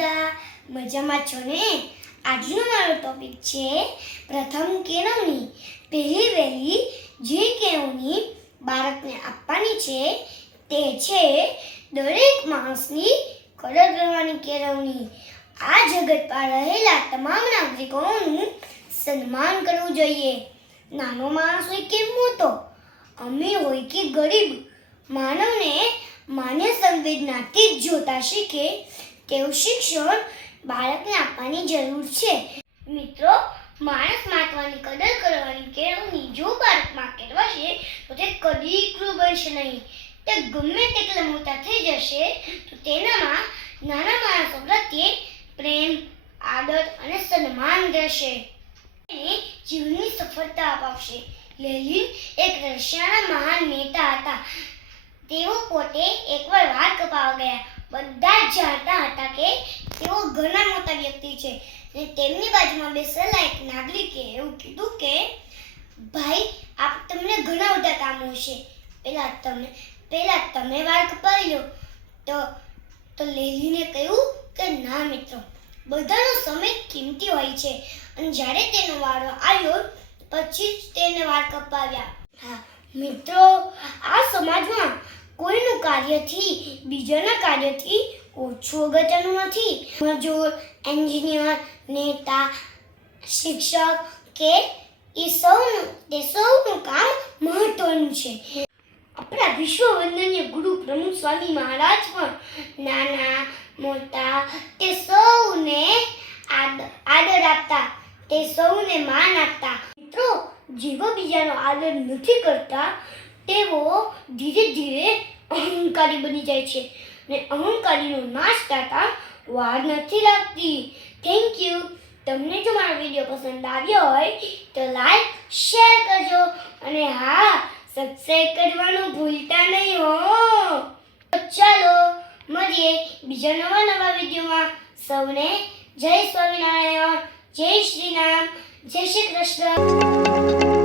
બધા મજામાં છો ને? આજનો મારો ટોપિક છે પ્રથમ કેળવણી. પહેલી વહેલી જે કેળવણી બાળકને આપવાની છે તે છે દરેક માણસની કદર કરવાની કેળવણી. આ જગતમાં રહેલા તમામ નાગરિકોનું સન્માન કરવું જોઈએ. નાનો માણસ હોય કે મોટો અમીર હોય કે ગરીબ, માનવને માન્ય સંવેદનાથી જ જોતા શીખે તેવું શિક્ષણ બાળકને આપવાની જરૂર છે. મિત્રો, માણસ માટવાની કદર કરવાની કેળવણી જો બાળકમાં કેળવાશે તો તે કદી ક્રૂર બનશે નહીં. તે ગમે તેટલા મોટા થઈ જશે, તો તેનામાં નાના માણસો પ્રત્યે પ્રેમ, આદર અને સન્માન રહેશે. તેને જીવનની સફળતા અપાવશે. લેલિન એક રશિયાના મહાન નેતા હતા. તેઓ પોતે એકવાર વાળ કપાવા ગયા. બધા જ જાણતા હતા કે તેઓ ઘણા મોટા વ્યક્તિ છે. અને તેમની બાજુમાં બેસેલા એક નાગરિકે એવું કીધું કે, ભાઈ, આપ તમને ઘણા બધા કામો છે પહેલાં તમે પહેલાં તમે વાળ કપાવી લો તો તો લેલીને કહ્યું કે, ના મિત્રો, બધાનો સમય કિંમતી હોય છે. અને જ્યારે તેનો વારો આવ્યો, પછી જ તેને વાળ કપાવ્યા હા, મિત્રો, આ સમાજમાં કોઈનું કાર્યથી, બીજાના કાર્યથી ઓછું અગત્યનું નથી. મજૂર, એન્જિનિયર, નેતા, શિક્ષક કે એ સૌનું, તે સૌનું કામ મહત્વનું છે. આપણા વિશ્વ વંદનીય ગુરુ પ્રમુખ સ્વામી મહારાજ પણ નાના, મોટા, તે સૌને આદ- આદર આપતા, તે સૌને માન આપતા. મિત્રો, જેવો બીજાનો આદર નથી કરતા તેઓ ધીરે ધીરે અહંકારી બની જાય છે. અને અહંકારીનો નાશ થતા વાર નથી લાગતી. થેન્ક યુ તમને જો મારો વીડિયો પસંદ આવ્યો હોય તો લાઈક શેર કરજો અને હા સબસ્ક્રાઈબ કરવાનું ભૂલતા નહીં હો. તો ચાલો, મળીએ બીજા નવા નવા વિડીયોમાં. સૌને જય સ્વામિનારાયણ, જય શ્રી રામ, જય શ્રી કૃષ્ણ.